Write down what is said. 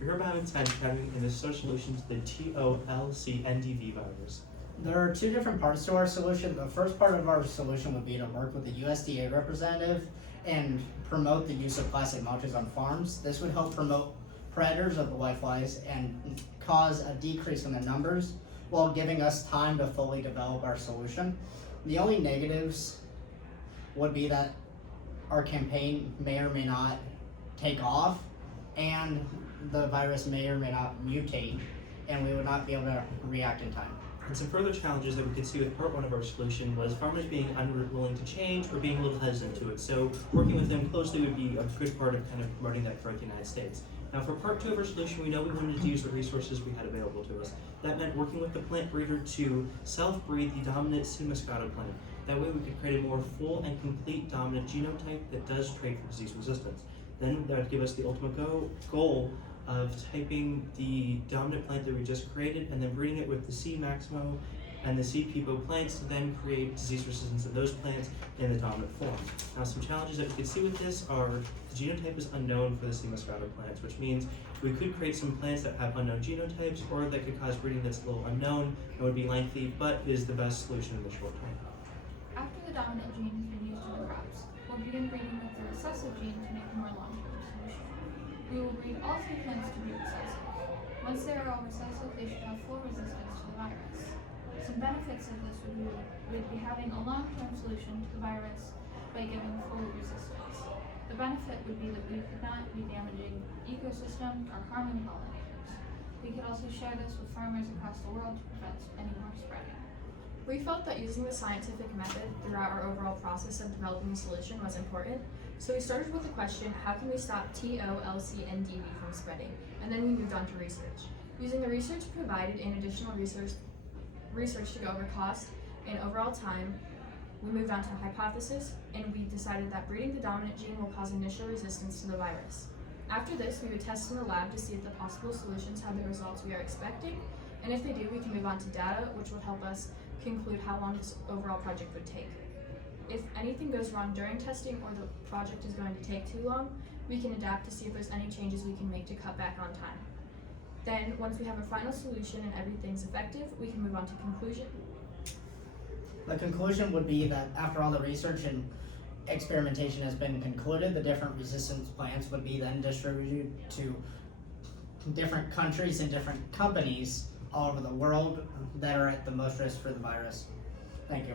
Your biointent having in the solution to the TOLCNDV virus. There are two different parts to our solution. The first part of our solution would be to work with the USDA representative and promote the use of plastic mulches on farms. This would help promote predators of the whiteflies and cause a decrease in the numbers while giving us time to fully develop our solution. The only negatives would be that our campaign may or may not take off and the virus may or may not mutate and we would not be able to react in time. And some further challenges that we could see with part one of our solution was farmers being unwilling to change or being a little hesitant to it. So working with them closely would be a good part of kind of promoting that throughout the United States. Now for part two of our solution, we know we wanted to use the resources we had available to us. That meant working with the plant breeder to self-breed the dominant C. moscato plant. That way we could create a more full and complete dominant genotype that does trait for disease resistance. Then that would give us the ultimate goal of typing the dominant plant that we just created and then breeding it with the C. maximo and the C. pepo plants to then create disease resistance of those plants in the dominant form. Now some challenges that we could see with this are the genotype is unknown for the C. moscato plants, which means we could create some plants that have unknown genotypes or that could cause breeding that's a little unknown and would be lengthy, but is the best solution in the short term. After the dominant gene has been used in the crops, we'll begin breeding with the recessive gene to make a more long-term solution. We will breed all three plants to be recessive. Once they are all recessive, they should have full resistance to the virus. Some benefits of this would be having a long-term solution to the virus by giving full resistance. The benefit would be that we could not be damaging ecosystem or harming pollinators. We could also share this with farmers across the world to prevent any more spreading. We felt that using the scientific method throughout our overall process of developing a solution was important, so we started with the question, how can we stop TOLCNDV from spreading? And then we moved on to research. Using the research provided and additional research to go over cost and overall time, we moved on to a hypothesis, and we decided that breeding the dominant gene will cause initial resistance to the virus. After this, we would test in the lab to see if the possible solutions have the results we are expecting, and if they do, we can move on to data, which will help us conclude how long this overall project would take. If anything goes wrong during testing or the project is going to take too long, we can adapt to see if there's any changes we can make to cut back on time. Then, once we have a final solution and everything's effective, we can move on to conclusion. The conclusion would be that after all the research and experimentation has been concluded, the different resistance plants would be then distributed to different countries and different companies all over the world that are at the most risk for the virus. Thank you.